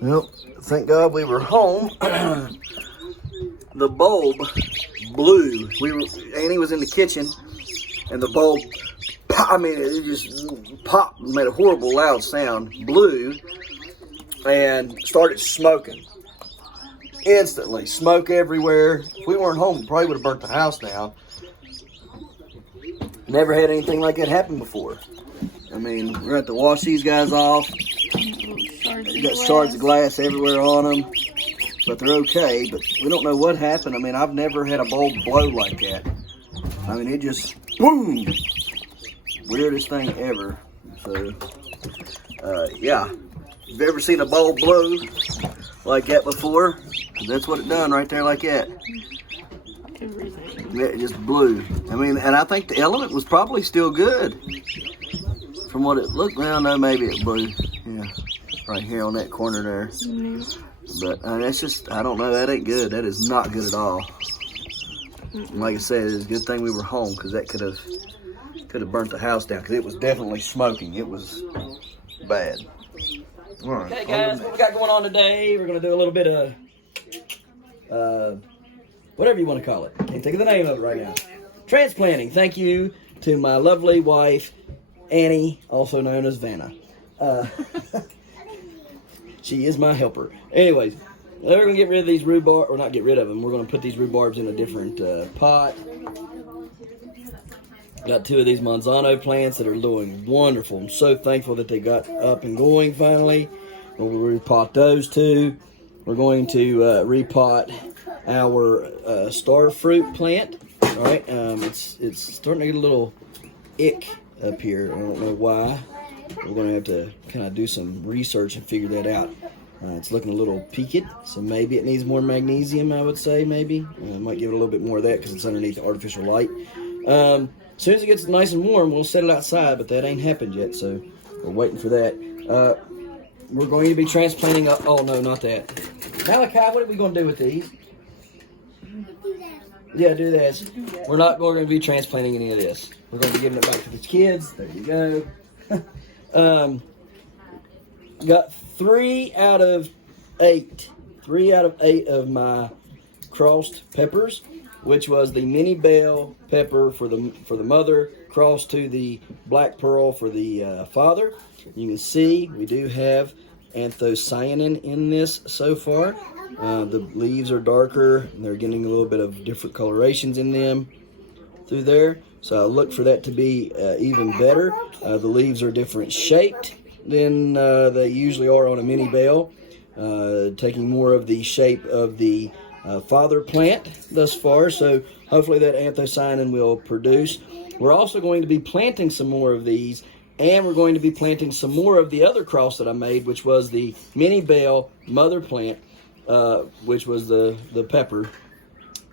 Well, thank God we were home. The bulb blew. Annie was in the kitchen, and the bulb, it just popped, made a horrible loud sound, blew, and started smoking. Instantly, smoke everywhere. If we weren't home, we probably would have burnt the house down. Never had anything like that happen before. I mean, we're going to have to wash these guys off. You got shards of glass everywhere on them, but they're okay. But we don't know what happened. I mean, I've never had a bulb blow like that. I mean, it just, boom! Weirdest thing ever. So, yeah. You've ever seen a bulb blow like that before? That's what it done right there like that. Yeah, it just blew. I mean, and I think the element was probably still good. From what it looked, well, no, maybe it blew. Yeah, right here on that corner there. But that's just, I don't know, that ain't good. That is not good at all. Like I said, it's a good thing we were home, because that could have burnt the house down, because it was definitely smoking. It was bad. All right. Okay, guys, what we got going on today? We're going to do a little bit of, whatever you want to call it. Can't think of the name of it right now. Transplanting. Thank you to my lovely wife, Annie, also known as Vanna. She is my helper. Anyways, we're going to get rid of these rhubarb, or not get rid of them. We're going to put these rhubarbs in a different pot. Got 2 of these Monsanto plants that are doing wonderful. I'm so thankful that they got up and going finally. We'll repot those 2. We're going to repot our star fruit plant. All right, it's starting to get a little ick up here. I don't know why. We're going to have to kind of do some research and figure that out. It's looking a little peaked, so maybe it needs more magnesium, I would say, maybe. I might give it a little bit more of that because it's underneath the artificial light. As soon as it gets nice and warm, we'll set it outside, but that ain't happened yet, so we're waiting for that. We're going to be transplanting, oh no, not that. Malachi, what are we going to do with these? Yeah, do this. We're not going to be transplanting any of this. We're going to be giving it back to the kids. There you go. Got 3 out of 8. 3 out of 8 of my crossed peppers, which was the mini bell pepper for the mother, crossed to the black pearl for the father. You can see we do have anthocyanin in this so far. The leaves are darker, and they're getting a little bit of different colorations in them through there. So I look for that to be even better. The leaves are different shaped than they usually are on a mini bell, taking more of the shape of the father plant thus far. So hopefully that anthocyanin will produce. We're also going to be planting some more of these, and we're going to be planting some more of the other cross that I made, which was the mini bell mother plant, which was the pepper,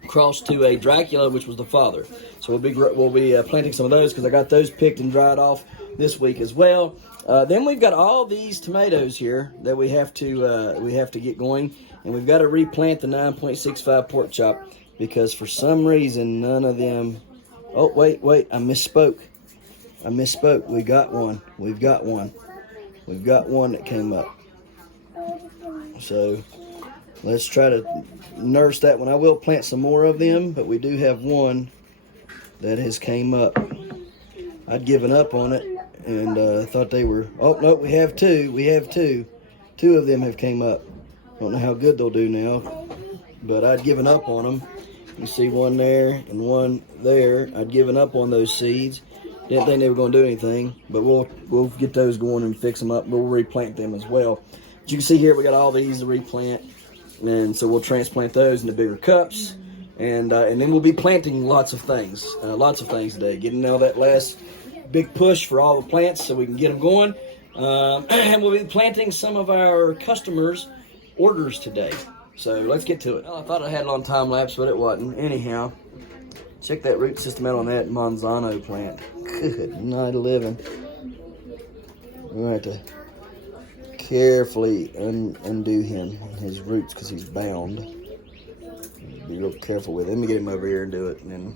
crossed to a Dracula, which was the father. So we'll be planting some of those, because I got those picked and dried off this week as well. Then we've got all these tomatoes here that we have to get going, and we've got to replant the 9.65 pork chop, because for some reason none of them. Oh wait, I misspoke. We got one. We've got one that came up. So let's try to nurse that one. I will plant some more of them, but we do have one that has came up. I'd given up on it, and thought they were, oh no, we have 2. 2 of them have came up. Don't know how good they'll do now, but I'd given up on them. You see one there and one there. I'd given up on those seeds. Didn't think they were going to do anything, but we'll get those going and fix them up. We'll replant them as well. As you can see here, we got all these to replant, and so we'll transplant those into bigger cups, and then we'll be planting lots of things today. Getting all that last big push for all the plants so we can get them going, and we'll be planting some of our customers' orders today. So let's get to it. Well, I thought I had it on time lapse, but it wasn't. Anyhow, check that root system out on that Monsanto plant. Good night of living. We're going to have to carefully undo him, his roots, because he's bound. Be real careful with him. Let me get him over here and do it, and then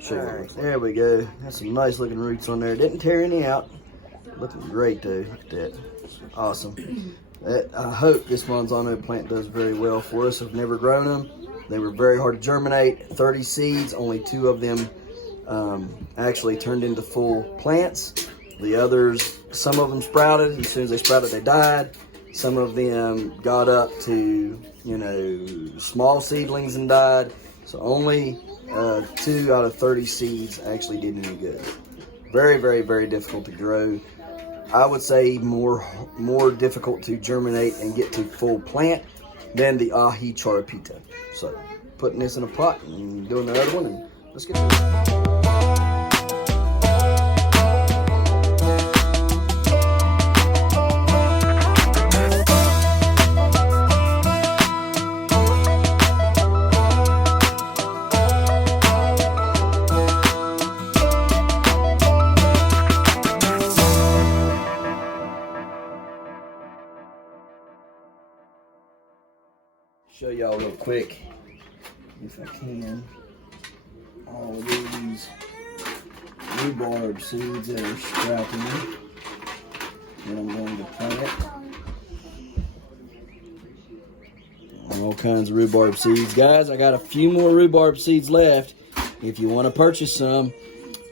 show you. Right, there we go. That's some nice looking roots on there. Didn't tear any out. Looking great though. Look at that. Awesome. I hope this Monzano plant does very well for us. I've never grown them. They were very hard to germinate. 30 seeds, only 2 of them actually turned into full plants. The others, some of them sprouted. As soon as they sprouted, they died. Some of them got up to, you know, small seedlings and died. So only 2 out of 30 seeds actually did any good. Very, very, very difficult to grow. I would say more difficult to germinate and get to full plant than the ahi charapita. So putting this in a pot and doing the other one, and let's get to it. Show y'all real quick, if I can, all of these rhubarb seeds that are sprouting that I'm going to plant. All kinds of rhubarb seeds. Guys, I got a few more rhubarb seeds left if you want to purchase some.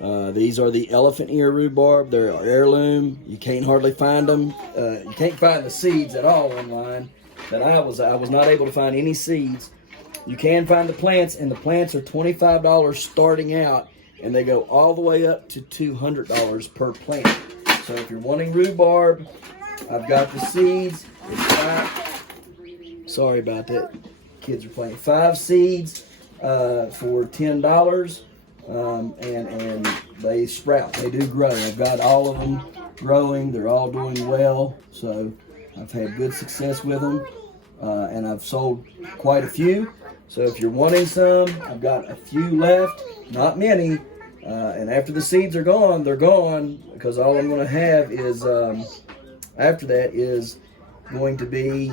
These are the elephant ear rhubarb. They're heirloom. You can't hardly find them. You can't find the seeds at all online. That I was not able to find any seeds. You can find the plants, and the plants are $25 starting out, and they go all the way up to $200 per plant. So if you're wanting rhubarb, I've got the seeds. Sorry about that. Kids are playing. 5 seeds for $10, and they sprout. They do grow. I've got all of them growing. They're all doing well. So I've had good success with them, and I've sold quite a few. So if you're wanting some, I've got a few left, not many. And after the seeds are gone, they're gone, because all I'm going to have is, after that, is going to be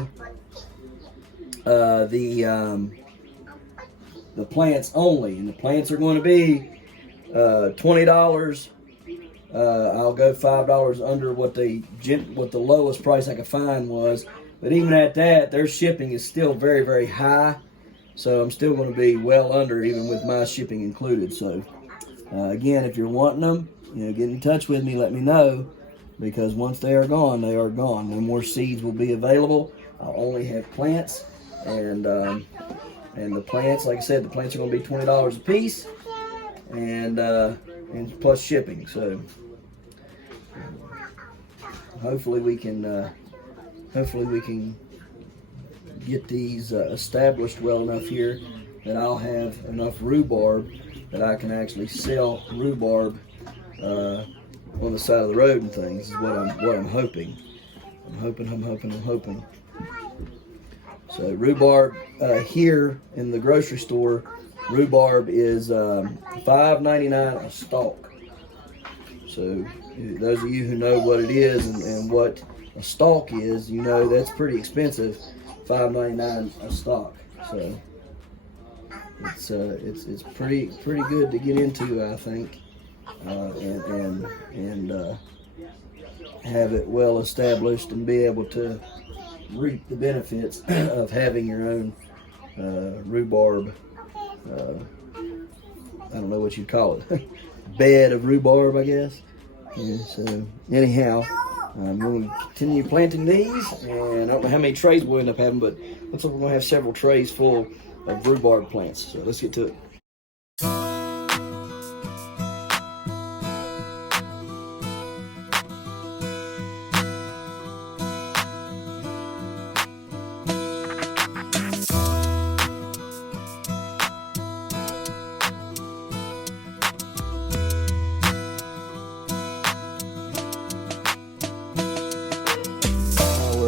the plants only. And the plants are going to be $20. I'll go $5 under what the lowest price I could find was, but even at that, their shipping is still very, very high. So I'm still going to be well under, even with my shipping included. So again, if you're wanting them, you know, get in touch with me. Let me know, because once they are gone, they are gone. No more seeds will be available. I'll only have plants, and the plants, like I said, the plants are going to be $20 a piece, and plus shipping. So hopefully we can get these established well enough here that I'll have enough rhubarb that I can actually sell rhubarb on the side of the road and things. Is what I'm hoping. I'm hoping. So rhubarb here in the grocery store, rhubarb is $5.99 a stalk. So those of you who know what it is and what a stalk is, you know that's pretty expensive. $5.99 a stalk. So it's pretty good to get into, I think, and have it well established and be able to reap the benefits of having your own rhubarb. I don't know what you'd call it. Bed of rhubarb, I guess. Yeah, so anyhow, I'm going to continue planting these, and I don't know how many trays we'll end up having, but looks like we're going to have several trays full of rhubarb plants. So let's get to it.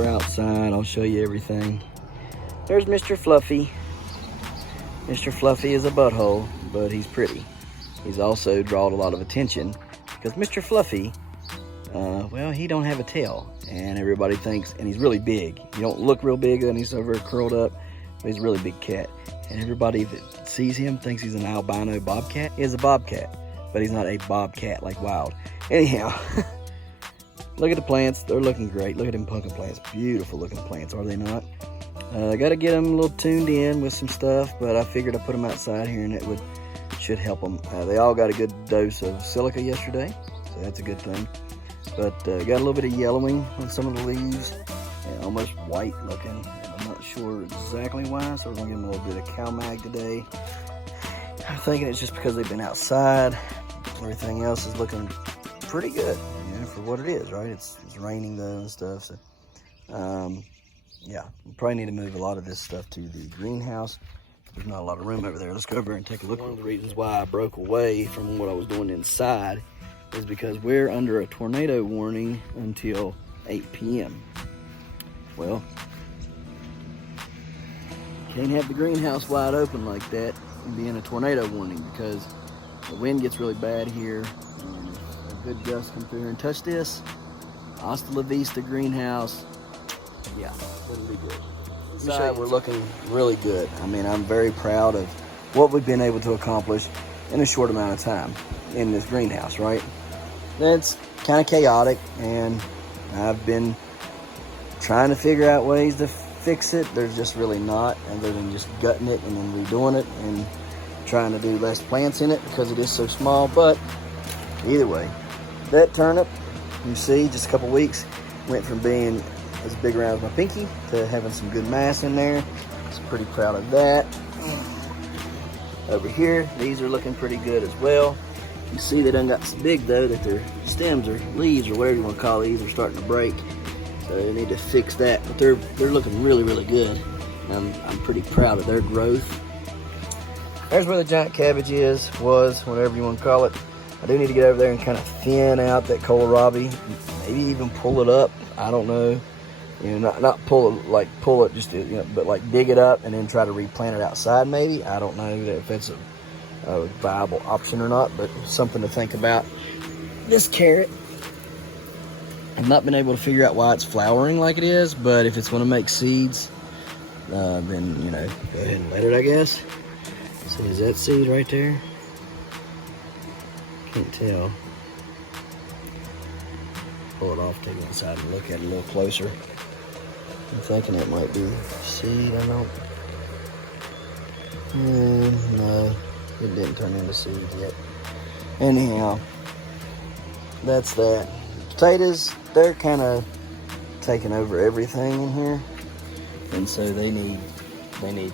Outside, I'll show you everything. There's Mr. Fluffy. Mr. Fluffy is a butthole, but he's pretty. He's also drawn a lot of attention because Mr. Fluffy, well, he don't have a tail, and everybody thinks, and he's really big. He don't look real big, and he's over curled up, but he's a really big cat. And everybody that sees him thinks he's an albino bobcat. He is a bobcat, but he's not a bobcat like wild. Anyhow, look at the plants. They're looking great. Look at them pumpkin plants. Beautiful looking plants, are they not? I got to get them a little tuned in with some stuff, but I figured I'd put them outside here and it should help them. They all got a good dose of silica yesterday, so that's a good thing. But got a little bit of yellowing on some of the leaves, and almost white looking. I'm not sure exactly why, so we're gonna give them a little bit of cow mag today. I'm thinking it's just because they've been outside. Everything else is looking pretty good, you know, for what it is, right? It's raining though and stuff, so yeah, we probably need to move a lot of this stuff to the greenhouse. There's not a lot of room over there. Let's go over and take a look. One of the reasons why I broke away from what I was doing inside is because we're under a tornado warning until 8 p.m. Well, can't have the greenhouse wide open like that and be in a tornado warning, because the wind gets really bad here, and if a good gust come through here and touch this, hasta la vista greenhouse. Yeah, wouldn't be good. Inside, we're looking really good. I mean, I'm very proud of what we've been able to accomplish in a short amount of time in this greenhouse, right? It's kind of chaotic, and I've been trying to figure out ways to fix it. There's just really not, other than just gutting it and then redoing it and trying to do less plants in it because it is so small. But either way, that turnip, you see, just a couple weeks, went from being as big around as my pinky to having some good mass in there. So pretty proud of that. Over here, these are looking pretty good as well. You see they done got so big though that their stems or leaves or whatever you want to call these are starting to break. So they need to fix that. But they're looking really, really good. I'm pretty proud of their growth. There's where the giant cabbage was, whatever you want to call it. I do need to get over there and kind of thin out that kohlrabi. Maybe even pull it up. I don't know. You know, not pull it just to, you know, but like dig it up and then try to replant it outside maybe. I don't know if that's a viable option or not, but something to think about. This carrot, I've not been able to figure out why it's flowering like it is, but if it's going to make seeds, then, you know, go ahead and let it, I guess. So is that seed right there? Can't tell. Pull it off, take it inside and look at it a little closer. I'm thinking it might be seed. I don't. No, it didn't turn into seeds yet. Anyhow, that's that. Potatoes, they're kind of taking over everything in here, and so they need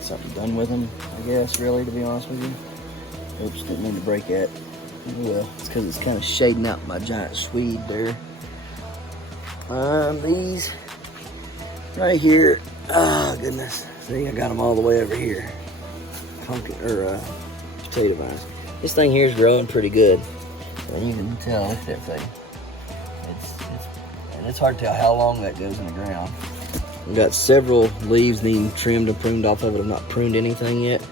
something done with them, I guess, really, to be honest with you. Oops, didn't mean to break that. Well, it's because it's kind of shading out my giant Swede there. These right here, oh goodness, see, I got them all the way over here. Pumpkin or potato vines. This thing here is growing pretty good, and you can tell. Look at that thing. It's hard to tell how long that goes in the ground. We've got several leaves needing trimmed and pruned off of it. I've not pruned anything yet.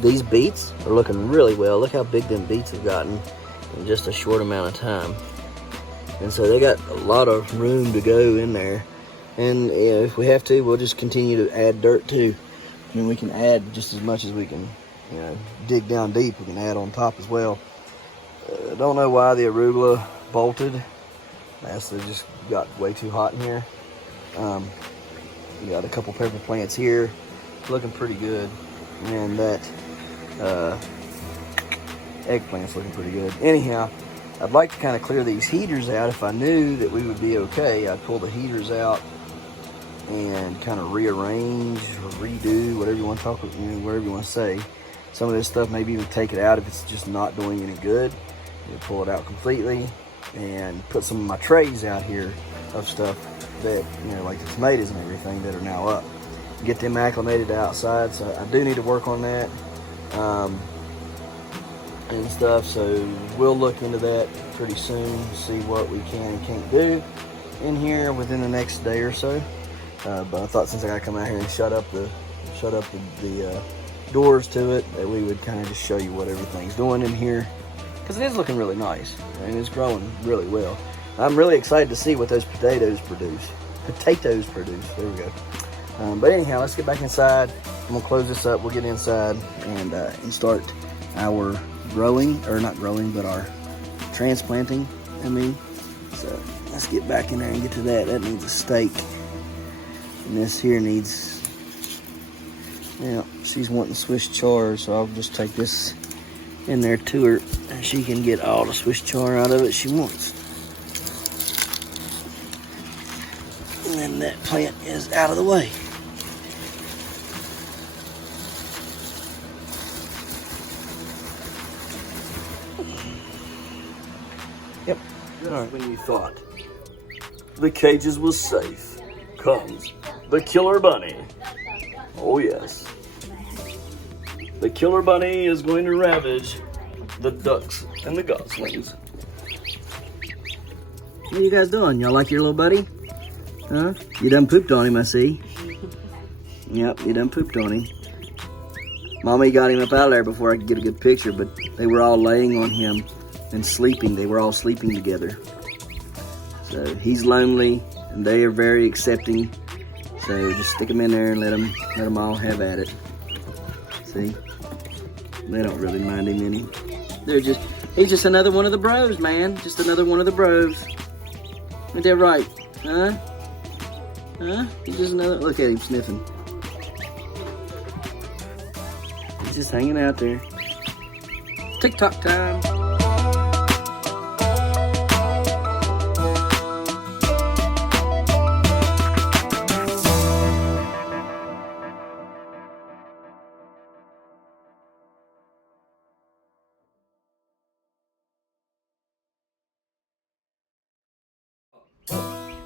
These beets are looking really well. Look how big them beets have gotten in just a short amount of time. And so they got a lot of room to go in there. And if we have to, we'll just continue to add dirt too. I mean, we can add just as much as we can, you know, dig down deep. We can add on top as well. Don't know why the arugula bolted. They just got way too hot in here. We got a couple pepper plants here, looking pretty good. And that eggplant's looking pretty good. Anyhow, I'd like to kind of clear these heaters out. If I knew that we would be okay, I'd pull the heaters out and kind of rearrange or redo, whatever you want to talk, you know, whatever you want to say. Some of this stuff, maybe even take it out if it's just not doing any good. You pull it out completely and put some of my trays out here of stuff that, you know, like the tomatoes and everything that are now up. Get them acclimated outside, so I do need to work on that and stuff. So we'll look into that pretty soon, see what we can and can't do in here within the next day or so. But I thought since I gotta come out here and shut up the doors to it, that we would kind of just show you what everything's doing in here, because it is looking really nice and it's growing really well. I'm really excited to see what those potatoes produce. There we go. But anyhow, let's get back inside. I'm gonna close this up. We'll get inside and start our growing, or not growing, but our transplanting. So let's get back in there and get to that. That needs a stake. And this here needs, yeah, she's wanting Swiss char, so I'll just take this in there to her and she can get all the Swiss char out of it she wants. And then that plant is out of the way. Yep. Just right. When you thought the cages was safe, comes the killer bunny. Oh yes. The killer bunny is going to ravage the ducks and the goslings. What are you guys doing? Y'all like your little buddy? Huh? You done pooped on him, I see. Yep, you done pooped on him. Mommy got him up out of there before I could get a good picture, but they were all laying on him and sleeping. They were all sleeping together. So he's lonely and they are very accepting. So just stick them in there and let them all have at it. See? They don't really mind him any. He's just another one of the bros, man. Just another one of the bros. Ain't that right? Huh? Huh? He's just another, look at him sniffing. He's just hanging out there. TikTok time.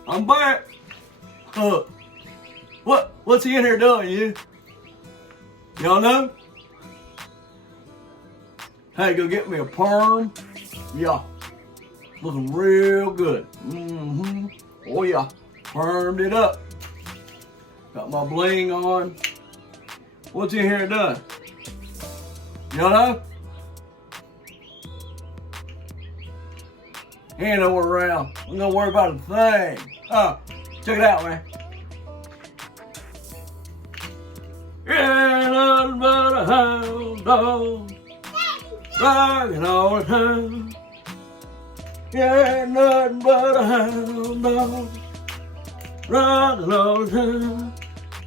I'm back. What's he in here doing, y'all know? Hey, go get me a perm. Yeah, looking real good. Oh yeah, permed it up. Got my bling on. What's he in here doing? Y'all know? He ain't nowhere around. I'm gonna worry about a thing. Check it out, man. Yeah, nothing but a hound dog, rocking all the time. Yeah, nothing but a hound dog, rocking all the time.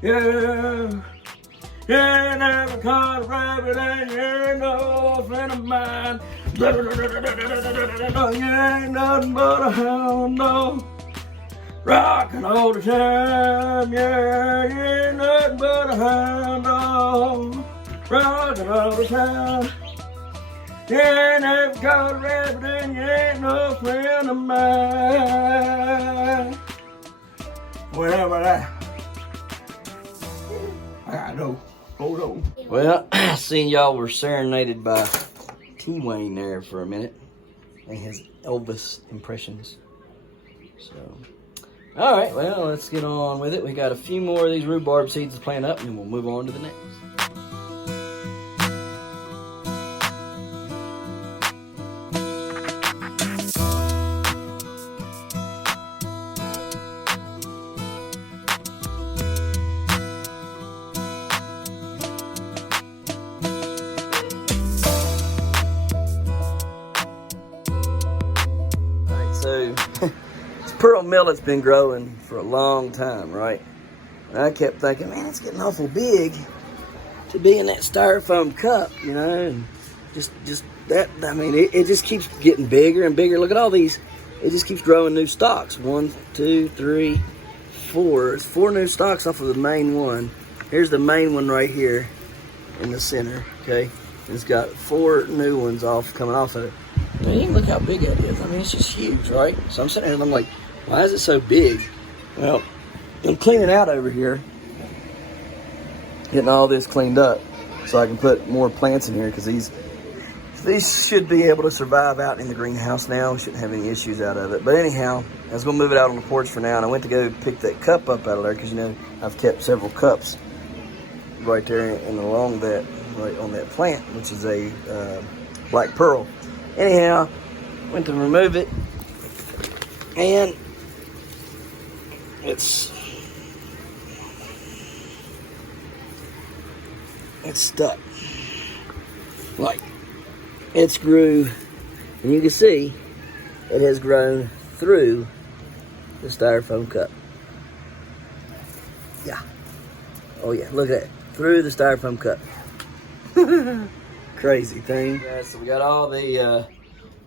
Yeah, yeah, never caught a rabbit and you ain't no friend of mine. You ain't nothing but a hound dog, rocking all the time. Yeah, you ain't nothing but a hound dog, rocking all the time. You ain't never caught a rabbit and you ain't no friend of mine. Whatever that. I gotta go. Hold on. Well, I seen y'all were serenaded by T-Wayne there for a minute and his Elvis impressions. So, all right, well, let's get on with it. We got a few more of these rhubarb seeds to plant up and we'll move on to the next. So, this pearl millet's been growing for a long time, right? And I kept thinking, man, it's getting awful big to be in that styrofoam cup, you know? And just that, I mean, it just keeps getting bigger and bigger. Look at all these. It just keeps growing new stalks. 1, 2, 3, 4. It's 4 new stalks off of the main one. Here's the main one right here in the center, okay? It's got 4 new ones coming off of it. I mean, you can look how big that is. I mean, it's just huge, right? So I'm sitting there and I'm like, why is it so big? Well, I'm cleaning out over here, getting all this cleaned up so I can put more plants in here because these should be able to survive out in the greenhouse now. We shouldn't have any issues out of it. But anyhow, I was going to move it out on the porch for now, and I went to go pick that cup up out of there because, you know, I've kept several cups right there and along that, right on that plant, which is a black pearl. Anyhow, went to remove it, and it's stuck. Like, it's grew, and you can see it has grown through the styrofoam cup. Yeah. Oh yeah, look at that. Through the styrofoam cup. Crazy thing. Yeah, so we got all the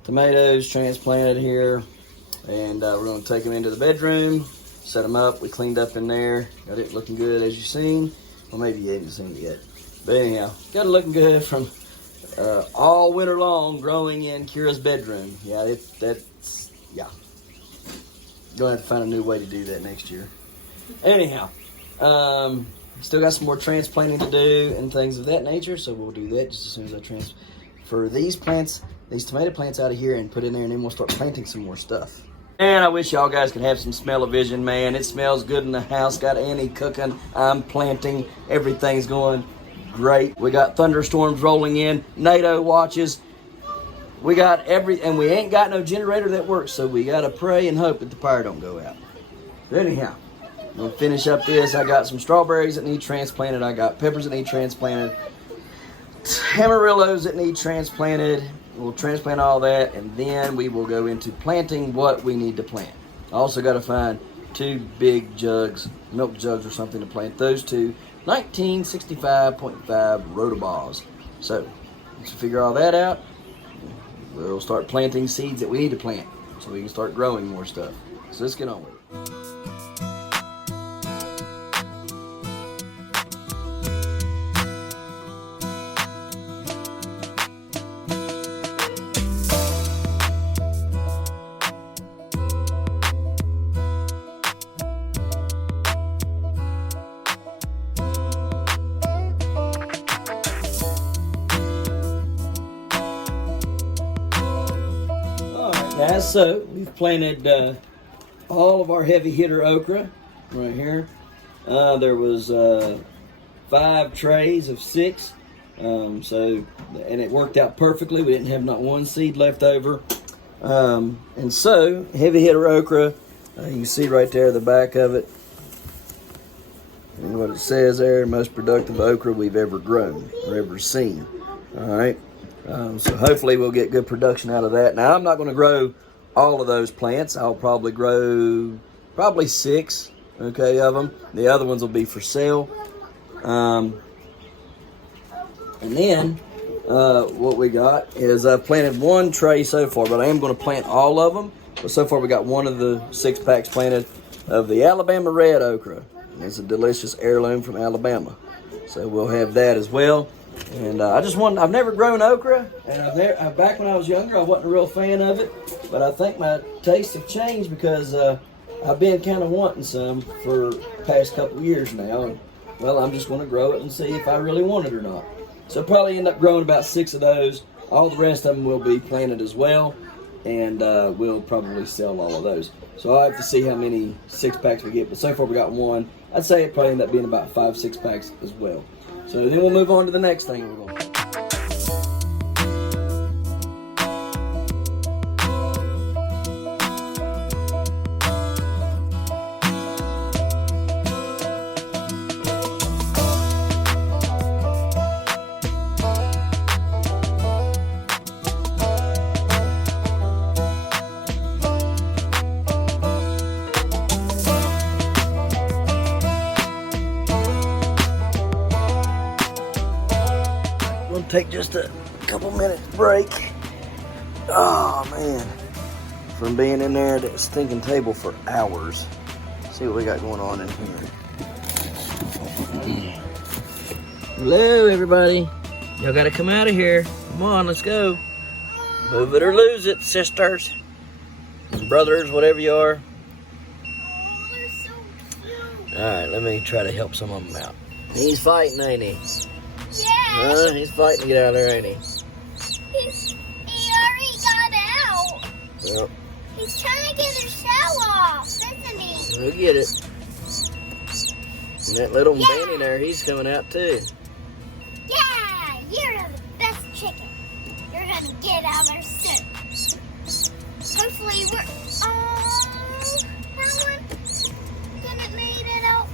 tomatoes transplanted here, and we're gonna take them into the bedroom, set them up. We cleaned up in there. Got it looking good as you've seen. Well, maybe you haven't seen it yet. But anyhow, got it looking good from all winter long growing in Kira's bedroom. Yeah, that's, yeah. Gonna have to find a new way to do that next year. Anyhow, still got some more transplanting to do and things of that nature, so we'll do that just as soon as I transfer these plants, these tomato plants out of here and put in there, and then we'll start planting some more stuff. And I wish y'all guys could have some smell-o-vision, man. It smells good in the house. Got Annie cooking. I'm planting. Everything's going great. We got thunderstorms rolling in. NATO watches. We got and we ain't got no generator that works, so we got to pray and hope that the power don't go out. But anyhow, we'll finish up this. I got some strawberries that need transplanted. I got peppers that need transplanted. Amarillos that need transplanted. We'll transplant all that, and then we will go into planting what we need to plant. I also got to find 2 big jugs, milk jugs or something to plant those 2 1965.5 rotoballs. So, once we figure all that out, we'll start planting seeds that we need to plant so we can start growing more stuff. So let's get on with it. Guys, so we've planted all of our heavy hitter okra right here. There was 5 trays of 6, and it worked out perfectly. We didn't have not one seed left over, and so heavy hitter okra. You can see right there the back of it, and what it says there: most productive okra we've ever grown or ever seen. All right. So hopefully we'll get good production out of that. Now I'm not going to grow all of those plants. I'll probably grow 6, okay, of them. The other ones will be for sale. And then what we got is I've planted 1 tray so far, but I am going to plant all of them. But so far we got 1 of the 6 packs planted of the Alabama red okra. It's a delicious heirloom from Alabama. So we'll have that as well. And I've never grown okra, and back when I was younger, I wasn't a real fan of it, but I think my tastes have changed because I've been kind of wanting some for the past couple of years now, and well, I'm just going to grow it and see if I really want it or not. So probably end up growing about 6 of those. All the rest of them will be planted as well, and we'll probably sell all of those. So I'll have to see how many 6-packs we get, but so far we got 1. I'd say it probably end up being about 5 6-packs as well. So then we'll move on to the next thing we're going to do. Take just a couple minutes break. Oh man, from being in there at that stinking table for hours. See what we got going on in here. Hello everybody, y'all gotta come out of here. Come on, let's go. Move it or lose it, sisters, brothers, whatever you are. All right, let me try to help some of them out. He's fighting, ain't he? Yeah. He's fighting to get out of there, ain't he? He already got out. Yep. He's trying to get his shell off, isn't he? We'll get it. And that little Benny there, he's coming out too. Yeah, you're the best chicken. You're gonna get out there soon. Hopefully we're that one didn't make it out.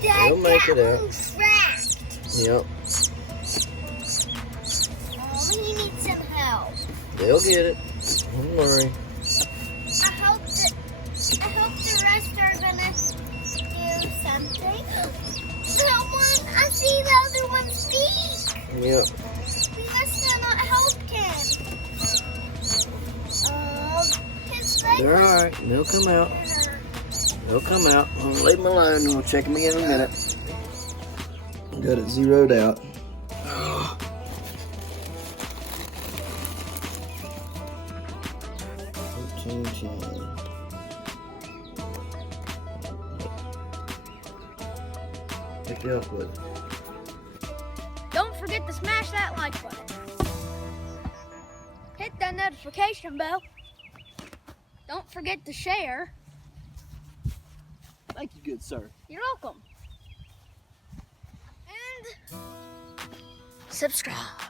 He'll make it out. Cracked. Yep. Oh, he needs some help. They'll get it. Don't worry. I hope that I hope the rest are gonna do something. That one, I see the other one speak. Yep. We must have not helped him. His legs They're all right. They'll come out. hurt. They'll come out. I'll leave them alone and we'll check them again in a minute. Got it zeroed out. Pick it up with it. Don't forget to smash that like button. Hit that notification bell. Don't forget to share. Thank you, good sir. You're welcome. And subscribe.